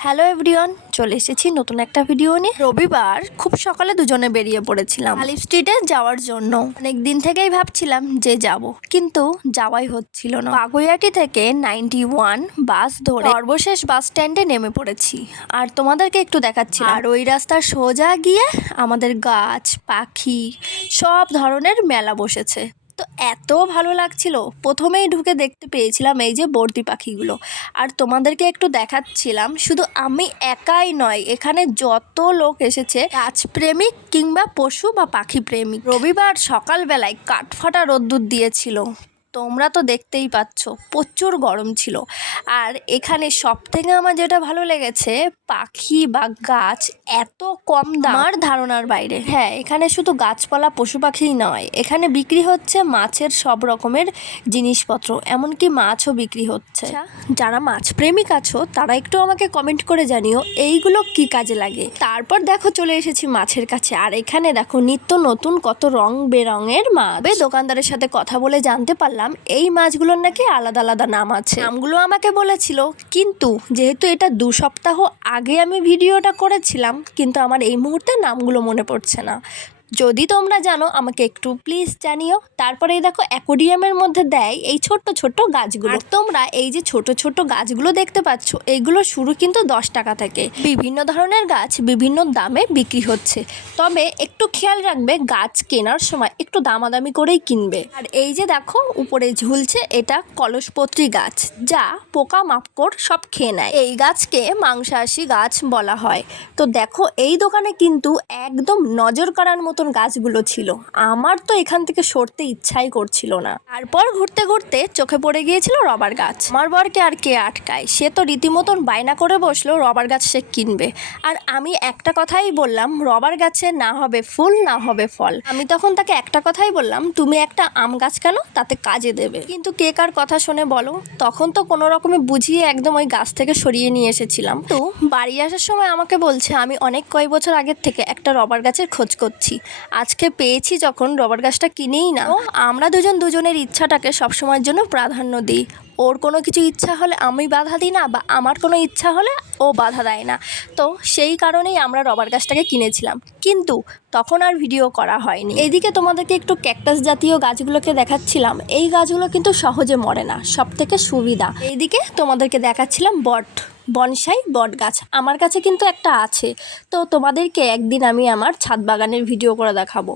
Hello everyone, চলে এসেছি নতুন একটা ভিডিও নিয়ে। রবিবার খুব সকালে দুজনে বেরিয়ে পড়েছিলাম আলিফ স্ট্রিটে যাওয়ার জন্য। অনেক দিন থেকেই ভাবছিলাম যে যাব, কিন্তু যাওয়াই হচ্ছিল না। বাগুইআটি থেকে 91 বাস ধরে সর্বশেষ বাস স্ট্যান্ডে নেমে পড়েছি আর তোমাদেরকে একটু দেখাচ্ছি। আর ওই রাস্তার সোজা গিয়ে আমাদের গাছ পাখি সব ধরনের মেলা বসেছে। তো এত ভালো লাগছিল, প্রথমেই ঢুকে দেখতে পেয়েছিলাম এই যে বর্দি পাখিগুলো। আর তোমাদেরকে একটু দেখাচ্ছিলাম, শুধু আমি একাই নয়, এখানে যত লোক এসেছে গাছপ্রেমিক কিংবা পশু বা পাখি প্রেমিক। রবিবার সকালবেলায় কাঠফাটা রোদ্দুর দিয়েছিল, তোমরা তো দেখতেই পাচ্ছ, প্রচুর গরম ছিল। আর এখানে সব থেকে আমার যেটা ভালো লেগেছে, পাখি বা গাছ এত কম দাম আমার ধারণার বাইরে। হ্যাঁ, এখানে শুধু গাছপালা পশু পাখিই নয়, এখানে বিক্রি হচ্ছে মাছের সব রকমের জিনিসপত্র, এমনকি মাছও বিক্রি হচ্ছে। যারা মাছ প্রেমিক আছো তারা একটু আমাকে কমেন্ট করে জানিও এইগুলো কি কাজে লাগে। তারপর দেখো চলে এসেছি মাছের কাছে, আর এখানে দেখো নিত্য নতুন কত রং বেরঙের মাছ। দোকানদারের সাথে কথা বলে জানতে পারলাম এই মাছগুলোর নাকি আলাদা আলাদা নাম আছে। নামগুলো আমাকে বলেছিল, কিন্তু যেহেতু এটা 2 সপ্তাহ আগে আমি ভিডিওটা করেছিলাম, কিন্তু আমার এই মুহূর্তে নামগুলো মনে পড়ছে না। যদি তোমরা জানো আমাকে একটু প্লিজ জানিও। তারপরে এই দেখো অ্যাকোরিয়ামের মধ্যে দেয় এই ছোট্ট ছোট্ট গাছগুলো। আর তোমরা এই যে ছোট ছোট গাছগুলো দেখতে পাচ্ছ, এইগুলো শুরু কিন্তু 10 টাকা থেকে। বিভিন্ন ধরনের গাছ বিভিন্ন দামে বিক্রি হচ্ছে, তবে একটু খেয়াল রাখবে গাছ কেনার সময় একটু দামাদামি করেই কিনবে। আর এই যে দেখো উপরে ঝুলছে, এটা কলসপত্রী গাছ, যা পোকা মাকড় সব খেয়ে নেয়। এই গাছকে মাংসাশী গাছ বলা হয়। তো দেখো এই দোকানে কিন্তু একদম নজর কাড়ার মতো গাছগুলো ছিল, আমার তো এখান থেকে সরতে ইচ্ছাই করছিল না। তারপর ঘুরতে ঘুরতে চোখে পড়ে গিয়েছিল রবার গাছ। আমার বরকে আর কে আটকায়, সে তো রীতিমতন বায়না করে বসলো রবার গাছ সে কিনবে। আর আমি একটা কথাই বললাম, রবার গাছে না হবে ফুল না হবে ফল। আমি তখন তাকে একটা কথাই বললাম, তুমি একটা আম গাছ কেন, তাতে কাজে দেবে। কিন্তু কে কার কথা শোনে বলো, তখন তো কোনো রকমে বুঝিয়ে একদম ওই গাছ থেকে সরিয়ে নিয়ে এসেছিলাম। তো বাড়ি আসার সময় আমাকে বলছে আমি অনেক কয়েক বছর আগের থেকে একটা রবার গাছের খোঁজ করছি, আজকে পেয়েছি যখন রবার গাছটা কিনেই না। আমরা দুজনের ইচ্ছাটাকে সবসময়ের জন্য প্রাধান্য দিই। ওর কোনো কিছু ইচ্ছা হলে আমি বাধা দিই না, বা আমার কোনো ইচ্ছা হলে ও বাধা দেয় না। তো সেই কারণেই আমরা রবার গাছটাকে কিনেছিলাম, কিন্তু তখন আর ভিডিও করা হয়নি। এইদিকে তোমাদেরকে একটু ক্যাকটাস জাতীয় গাছগুলোকে দেখাচ্ছিলাম, এই গাছগুলো কিন্তু সহজে মরে না, সব থেকে সুবিধা। এইদিকে তোমাদেরকে দেখাচ্ছিলাম বনসাই বট গাছ, আমার কাছে কিন্তু একটা আছে। তো তোমাদেরকে একদিন আমি আমার ছাদ বাগানের ভিডিও করে দেখাবো।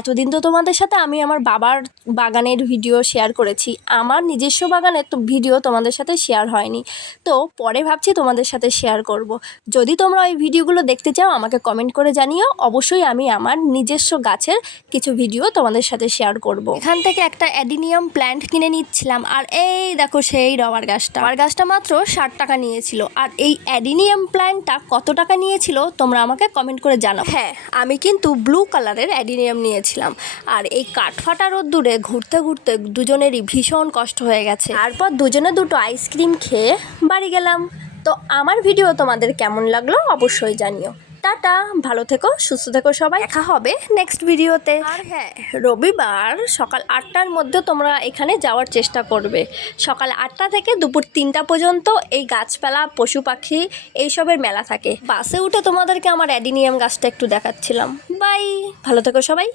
এতদিন তো তোমাদের সাথে আমি আমার বাবার বাগানের ভিডিও শেয়ার করেছি, আমার নিজস্ব বাগানের তো ভিডিও তোমাদের সাথে শেয়ার হয়নি। তো পরে ভাবছি তোমাদের সাথে শেয়ার করব। যদি তোমরা ওই ভিডিওগুলো দেখতে চাও আমাকে কমেন্ট করে জানিও, অবশ্যই আমি আমার নিজস্ব গাছের কিছু ভিডিও তোমাদের সাথে শেয়ার করব। এখান থেকে একটা অ্যাডিনিয়াম প্ল্যান্ট কিনে নিচ্ছিলাম, আর এই দেখো সেই রবার গাছটা মাত্র 60 টাকা নিয়েছিল। আর এই অ্যাডিনিয়াম প্ল্যান্টটা কত টাকা নিয়েছিল তোমরা আমাকে কমেন্ট করে জানাও। হ্যাঁ, আমি কিন্তু ব্লু কালারের অ্যাডিনিয়াম নিয়েছিলাম। আর এই কাঠফাটা রোদ্দুরে ঘুরতে ঘুরতে দুজনেরই ভীষণ কষ্ট হয়ে গেছে। তারপর দুজনে দুটো আইসক্রিম খেয়ে বাড়ি গেলাম। তো আমার ভিডিও তোমাদের কেমন লাগলো অবশ্যই জানিও। টাটা, ভালো থেকো, সুস্থ থেকো সবাই, দেখা হবে নেক্সট ভিডিওতে। আর হ্যাঁ, রবিবার সকাল 8টার মধ্যে তোমরা এখানে যাওয়ার চেষ্টা করবে। সকাল 8টা থেকে দুপুর 3টা পর্যন্ত এই গাছপালা পশু পাখি এইসবের মেলা থাকে। বাসে উঠে তোমাদেরকে আমার অ্যাডিনিয়াম গাছটা একটু দেখাচ্ছিলাম। বাই, ভালো থেকো সবাই।